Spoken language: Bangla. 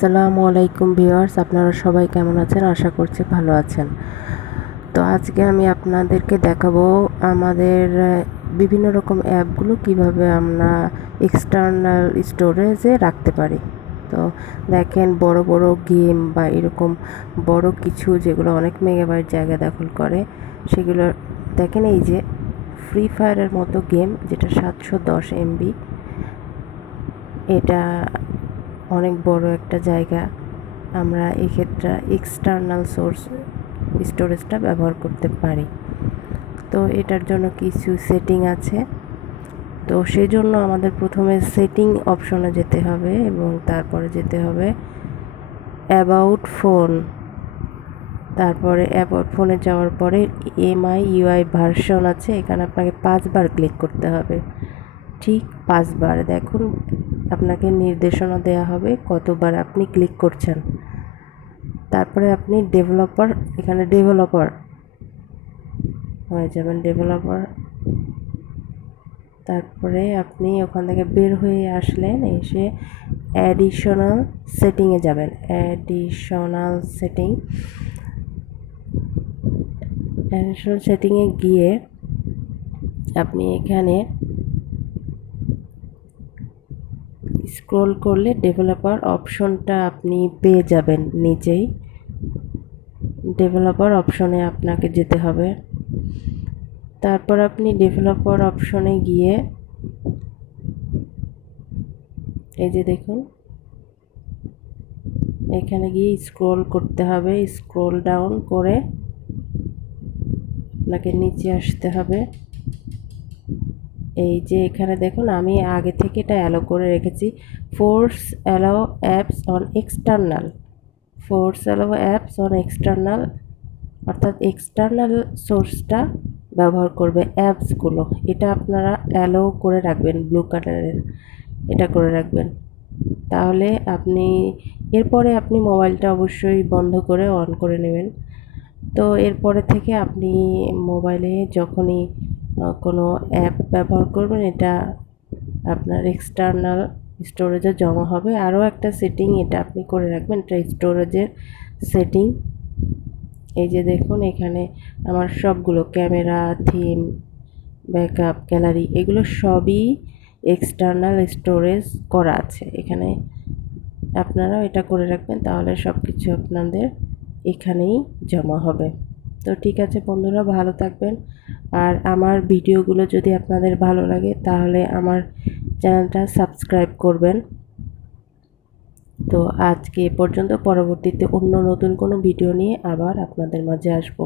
আসসালামু আলাইকুম ভিউয়ার্স, আপনারা সবাই কেমন আছেন? আশা করছি ভালো আছেন। তো আজকে আমি আপনাদেরকে দেখাবো আমাদের বিভিন্ন রকম অ্যাপগুলো কিভাবে আমরা এক্সটার্নাল স্টোরেজে রাখতে পারি। তো দেখেন, বড় বড় গেম বা এরকম বড় কিছু যেগুলো অনেক মেগাবাইট জায়গা দখল করে, সেগুলো দেখেন। এই যে ফ্রি ফায়ারের মতো গেম, যেটা 710 MB, এটা অনেক বড় একটা জায়গা। আমরা এক্ষেত্রে এক্সটার্নাল সোর্স স্টোরেজটা ব্যবহার করতে পারি। তো এটার জন্য কিছু সেটিং আছে। তো সেজন্য আমাদের প্রথমে সেটিং অপশনে যেতে হবে এবং তারপরে যেতে হবে অ্যাবাউট ফোন। তারপরে অ্যাবাউট ফোনে যাওয়ার পরে MIUI ভার্সন আছে, এখানে আপনাকে 5বার ক্লিক করতে হবে। ঠিক 5বার। দেখুন, আপনাকে নির্দেশনা দেওয়া হবে কতবার আপনি ক্লিক করছেন। তারপরে আপনি ডেভেলপার, এখানে ডেভেলপার হয়ে যাবেন, ডেভেলপার। তারপরে আপনি ওখান থেকে বের হয়ে আসলেন, এসে অ্যাডিশনাল সেটিংয়ে যাবেন। অ্যাডিশনাল সেটিংয়ে গিয়ে আপনি এখানে স্ক্রল করলে ডেভেলপার অপশনটা আপনি পেয়ে যাবেন নিচেই। ডেভেলপার অপশনে আপনাকে যেতে হবে। তারপর আপনি ডেভেলপার অপশনে গিয়ে এই যে দেখুন, এখানে গিয়ে স্ক্রল করতে হবে। স্ক্রল ডাউন করে আপনাকে নিচে আসতে হবে। এই যে এখানে দেখুন, আমি আগে থেকে এটা অ্যালো করে রেখেছি। Force allow apps on external, force allow apps on external, অর্থাৎ এক্সটার্নাল সোর্সটা ব্যবহার করবে অ্যাপসগুলো। এটা আপনারা অ্যালো করে রাখবেন, ব্লু কালারের এটা করে রাখবেন। তাহলে আপনি এরপরে আপনি মোবাইলটা অবশ্যই বন্ধ করে অন করে নেবেন। তো এরপরে থেকে আপনি মোবাইলে যখনই কোনো অ্যাপ ব্যবহার করবেন, এটা আপনার এক্সটার্নাল স্টোরেজে জমা হবে। আরও একটা সেটিং এটা আপনি করে রাখবেন, এটা স্টোরেজের সেটিং। এই যে দেখুন, এখানে আমার সবগুলো ক্যামেরা, থিম, ব্যাকআপ, গ্যালারি, এগুলো সবই এক্সটার্নাল স্টোরেজ করা আছে এখানে। আপনারাও এটা করে রাখবেন, তাহলে সব কিছু আপনাদের এখানেই জমা হবে। তো ঠিক আছে বন্ধুরা, ভালো থাকবেন। আর আমার ভিডিওগুলো যদি আপনাদের ভালো লাগে তাহলে আমার চ্যানেলটা সাবস্ক্রাইব করবেন। তো আজকে এ পর্যন্ত, পরবর্তীতে অন্য নতুন কোনো ভিডিও নিয়ে আবার আপনাদের মাঝে আসবো।